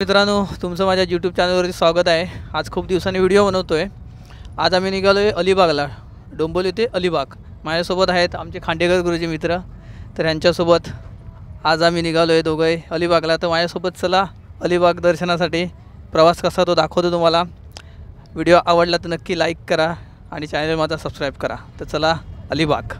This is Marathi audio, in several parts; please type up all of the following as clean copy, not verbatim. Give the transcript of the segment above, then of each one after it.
मित्रांनो, तुमचं माझ्या यूट्यूब चॅनलवरती स्वागत आहे। आज खूप दिवसांनी व्हिडिओ बनवतोय। आज आम्ही निघालो आहे अलिबागला, डोंबिवली ते अलिबाग। माझ्यासोबत आहेत आमचे खांडेकर गुरुजी मित्र, तर यांच्यासोबत आज आम्ही निघालो आहे दोघे अलिबागला। तर माझ्यासोबत चला अलिबाग दर्शनासाठी। प्रवास कसा तो दाखवतो तुम्हाला। व्हिडिओ आवडला तर नक्की लाईक करा आणि चॅनल माझा सबस्क्राईब करा। तर चला अलिबाग।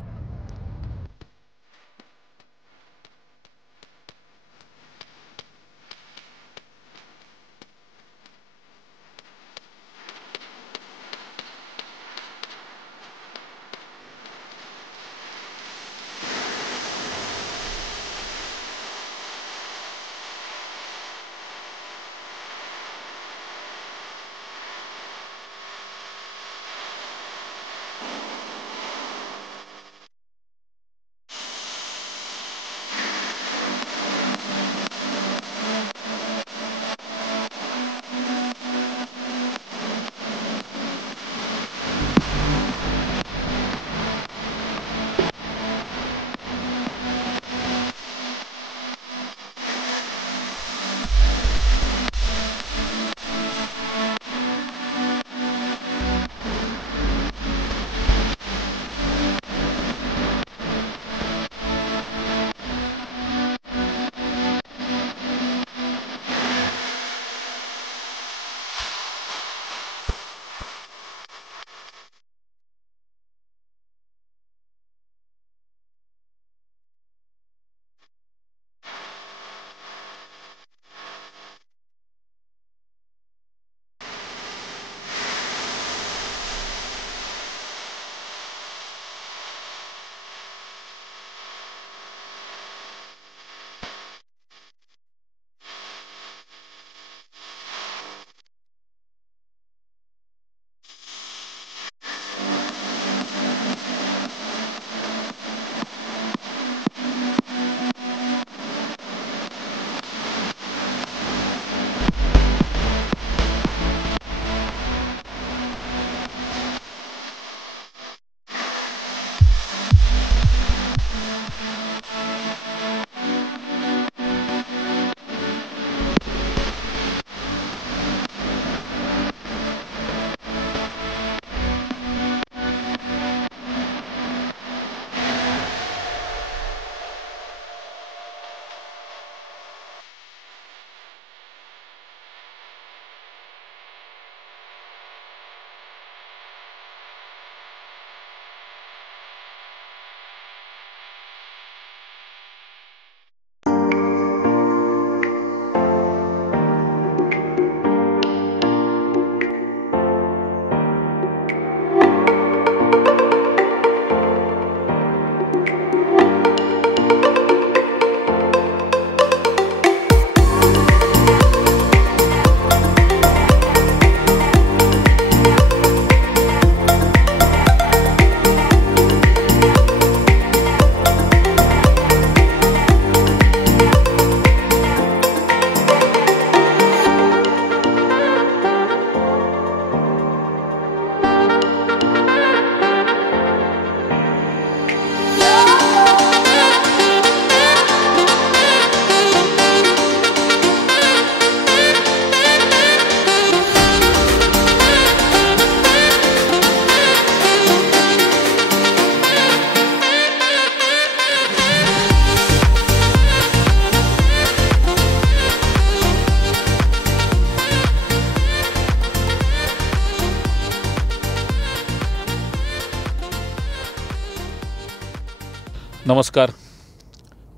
नमस्कार,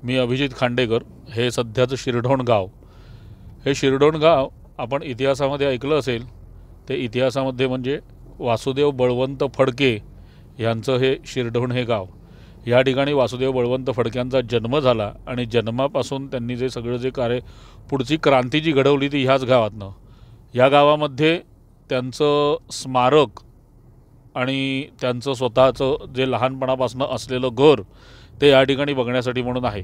मी अभिजित खांडेकर। हे सध्याचं शिरढोण गाव, हे शिरढोण गाव आपण इतिहासामध्ये ऐकलं असेल। ते इतिहासामध्ये म्हणजे वासुदेव बळवंत फडके यांचं हे शिरढोण हे गाव। या ठिकाणी वासुदेव बळवंत फडक्यांचा जन्म झाला आणि जन्मापासून त्यांनी जे सगळं जे कार्य पुढची क्रांती जी घडवली ती ह्याच गावातनं। या गावामध्ये त्यांचं स्मारक आणि त्यांचं स्वतःचं जे लहानपणापासून असलेलं घर ते या ठिकाणी बघण्यासाठी म्हणून आहे।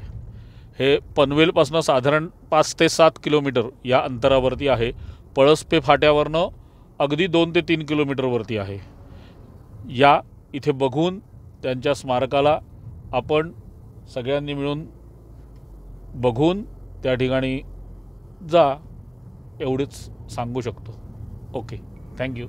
हे पनवेलपासून साधारण 5 ते 7 किलोमीटर या अंतरावरती आहे। पळसपे फाट्यावरनं अगदी 2 ते 3 किलोमीटरवरती आहे। या इथे बघून त्यांच्या स्मारकाला आपण सगळ्यांनी मिळून बघून त्या ठिकाणी जा। एवढेच सांगू शकतो. Okay, thank you.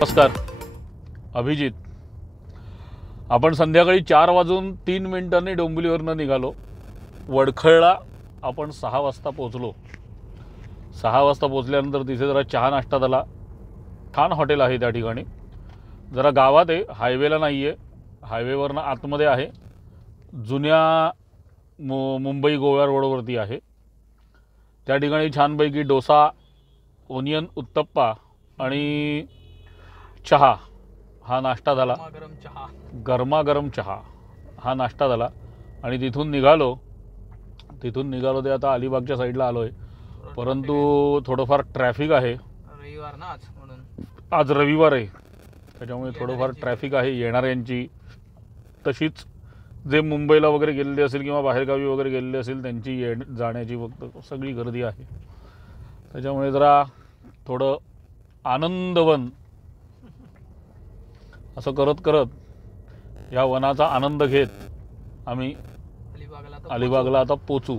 नमस्कार, अभिजित. आपण संध्याकाळी 4:03 डोंबिवलीवरनं निघालो. वडखळला आपण 6 वाजता पोचलो. 6 वाजता पोचल्यानंतर तिथे जरा चहा नाश्ता झाला. छान हॉटेल आहे त्या ठिकाणी. जरा गावात आहे, हायवेला नाही आहे. हायवेवरनं आतमध्ये आहे. जुन्या मुंबई गोवा रोडवरती आहे. त्या ठिकाणी छानपैकी डोसा, ओनियन उत्तप्पा आणि चहा हा नाश्ता झाला. गरमागरम चहा हा नाश्ता झाला. आणि तिथून निघालो ते आता अलिबागच्या साईडला आलो आहे. परंतु थोडंफार ट्रॅफिक आहे. रविवार ना आज, म्हणून आज रविवार आहे, त्याच्यामुळे थोडंफार ट्रॅफिक आहे येणाऱ्यांची. तशीच जे मुंबईला वगैरे गेलेले असेल किंवा बाहेरगावी वगैरे गेलेले असेल त्यांची जाण्याची फक्त सगळी गर्दी आहे. त्याच्यामुळे जरा थोडं आनंदवन असं करत करत या वनाचा आनंद घेत आम्ही अलिबागला आता पोचू.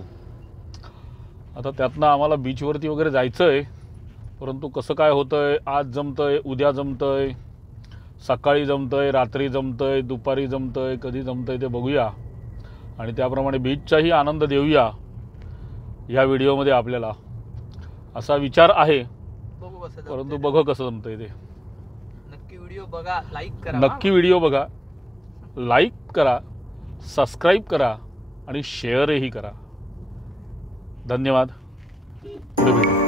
आता त्यातनं आम्हाला बीचवरती वगैरे जायचं आहे. परंतु कसं काय होतं आहे, आज जमतं आहे, उद्या जमतं आहे, सकाळी जमतं आहे, रात्री जमतं आहे, दुपारी जमतं आहे, कधी जमतं आहे ते बघूया. आणि त्याप्रमाणे बीचचाही आनंद देऊया ह्या व्हिडिओमध्ये आपल्याला, असा विचार आहे. परंतु बघू कसं जमतं आहे ते. नक्की व्हिडिओ बघा, लाईक करा. नक्की व्हिडिओ बघा, लाईक करा, सबस्क्राईब करा आणि शेअरही करा. धन्यवाद. पुढे भेटू.